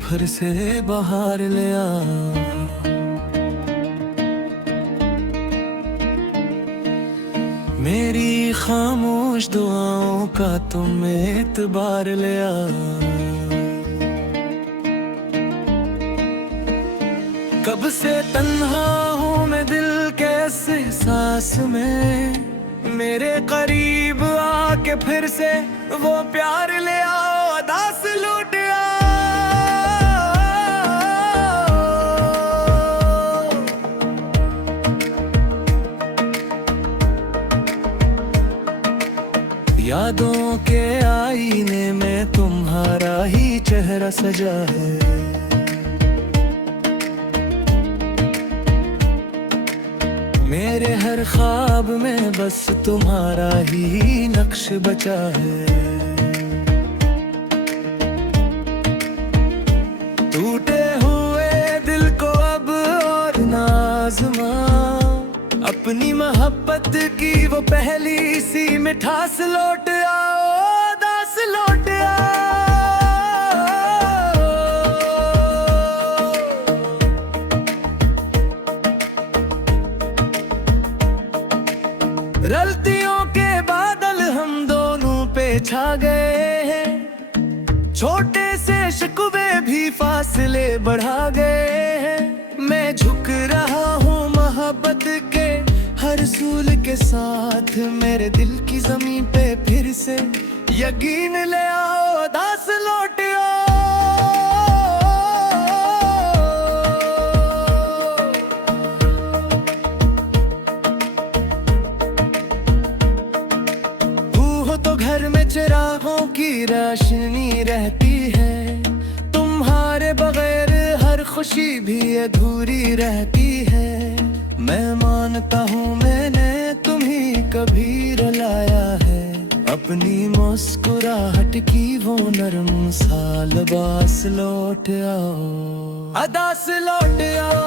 फिर से बाहर ले आ। मेरी खामोश दुआओं का तुम एतबार ले आ। कब से तन्हा हूँ मैं दिल के इस एहसास में, मेरे करीब आके फिर से वो प्यार ले आओ, अदा से लौट आओ। यादों के आईने में तुम्हारा ही चेहरा सजा है। मेरे हर ख्वाब में बस तुम्हारा ही नक्श बचा है। टूटे हुए दिल को अब और नाज़मा, अपनी मोहब्बत की वो पहली सी मिठास लौट आओ, दास लौट आओ। गलतियों के बादल हम दोनों पे छा गए हैं, छोटे से शिकवे भी फासले बढ़ा गए हैं। मैं झुक रहा हूँ मोहब्बत के हर सूल के साथ, मेरे दिल की ज़मीं पे फिर से यकीन ले आओ, दास लौट आओ। घर में चिरागों की रोशनी रहती है, तुम्हारे बगैर हर खुशी भी अधूरी रहती है। मैं मानता हूँ मैंने तुम्हीं कभी रुलाया है, अपनी मुस्कुराहट की वो नरम सा लिबास लौट आओ, अदा से लौट आओ।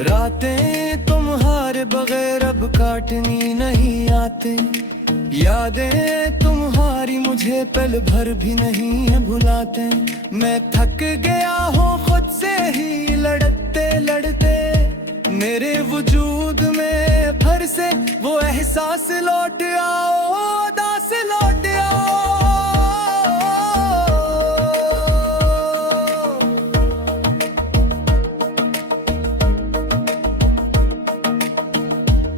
रातें तुम्हारे बगैर अब काटनी नहीं आती, यादें तुम्हारी मुझे पल भर भी नहीं भुलाते। मैं थक गया हूँ खुद से ही लड़ते लड़ते, मेरे वजूद में फिर से वो एहसास लौट आओ, दास लौट आओ।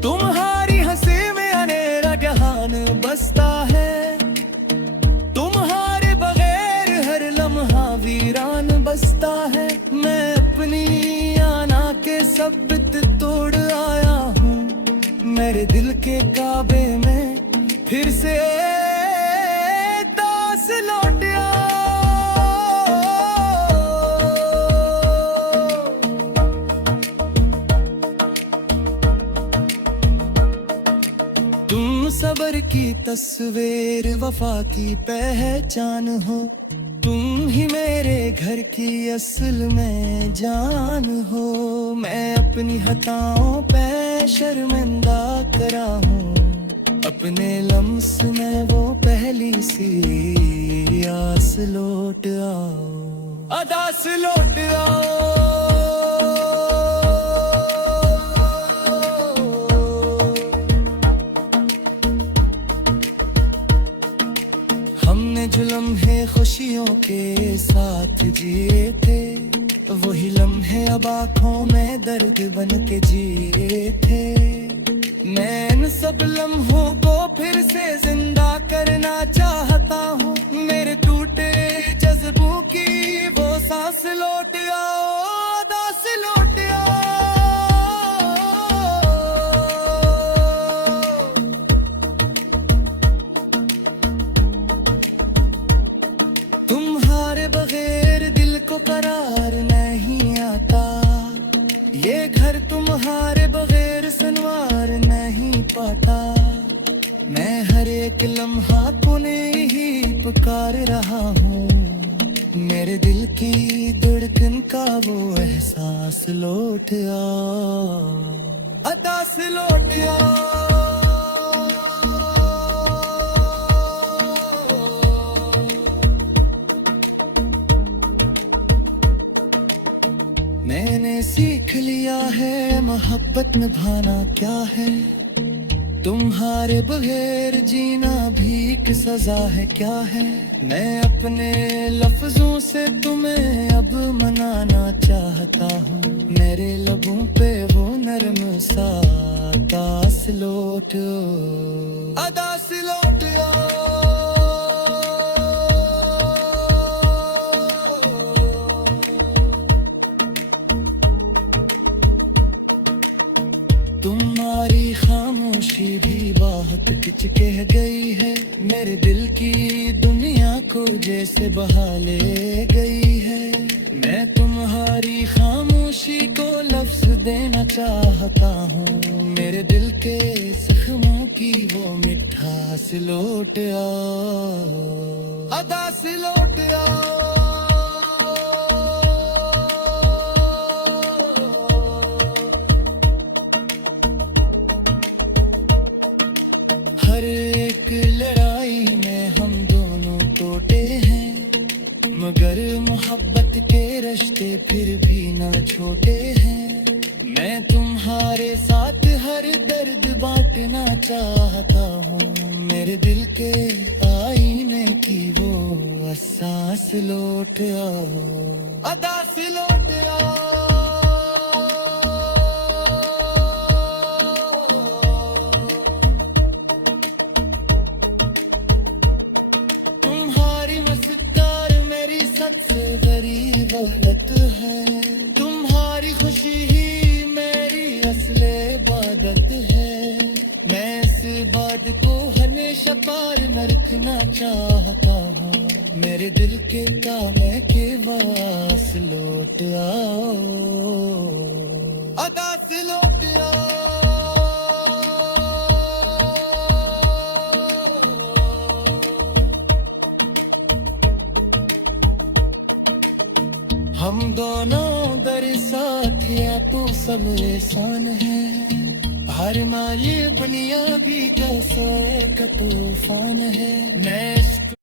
तुम्हारी हंसी में अनेरा जहान बसता है, तुम्हारे बगैर हर लम्हा वीरान बसता है। मैं अपनी आना के सब्बित तोड़ आया हूँ, मेरे दिल के काबे में फिर से दास लौट आओ। तुम सबर की तस्वीर वफा की पहचान हो, तुम ही मेरे घर की असल में जान हो। मैं अपनी खताओं पे शर्मिंदा करा हूँ, अपने लम्स में वो पहली सी आस लौट आओ, अदास लौट आओ। हमने जो लम्हे खुशियों के साथ जिए थे, वही लम्हे अब आँखों में दर्द बन के जिए थे। मैं इन सब लम्हों को फिर से जिंदा करना चाहता हूँ, मेरे टूटे जज्बों की वो सांस लौट आओ, दास लौट आओ। तुम्हारे बगैर दिल को करार नहीं आता, ये घर तुम्हारे बगैर सनवार नहीं पाता। मैं हर एक लम्हा तुम्हें ही पुकार रहा हूँ, मेरे दिल की धड़कन का वो एहसास लौट आ। अदा से लौट आओ, मैंने सीख लिया है मोहब्बत निभाना क्या है, तुम्हारे बगैर जीना भी एक सजा है क्या है। मैं अपने लफ्जों से तुम्हें अब मनाना चाहता हूँ, मेरे लबों पे वो नरम सा अदा से लौट आओ, अदा से लौट आओ। तुम्हारी खामोशी भी बहुत कुछ कह गई है, मेरे दिल की दुनिया को जैसे बहा ले गई है। मैं तुम्हारी खामोशी को लफ्ज देना चाहता हूँ, मेरे दिल के जख्मों की वो मिठास लौट आओ, अदा से लौट आओ। हर एक लड़ाई में हम दोनों टूटे हैं, मगर मोहब्बत के रिश्ते फिर भी ना छोटे हैं। मैं तुम्हारे साथ हर दर्द बांटना चाहता हूँ, मेरे दिल के आईने की वो एहसास लौट आओ, अदा से लौट आओ। सबसे बड़ी दौलत है, तुम्हारी खुशी ही मेरी असले इबादत है। मैं इस बात को हमेशा पार न रखना चाहता हूँ, मेरे दिल के कामे के वास लौट आओ, अदा से लौट आओ। हम दोनों दर साथ या तो सब एहसान है, हर माये बनिया भी जैसे का तूफान है। मैं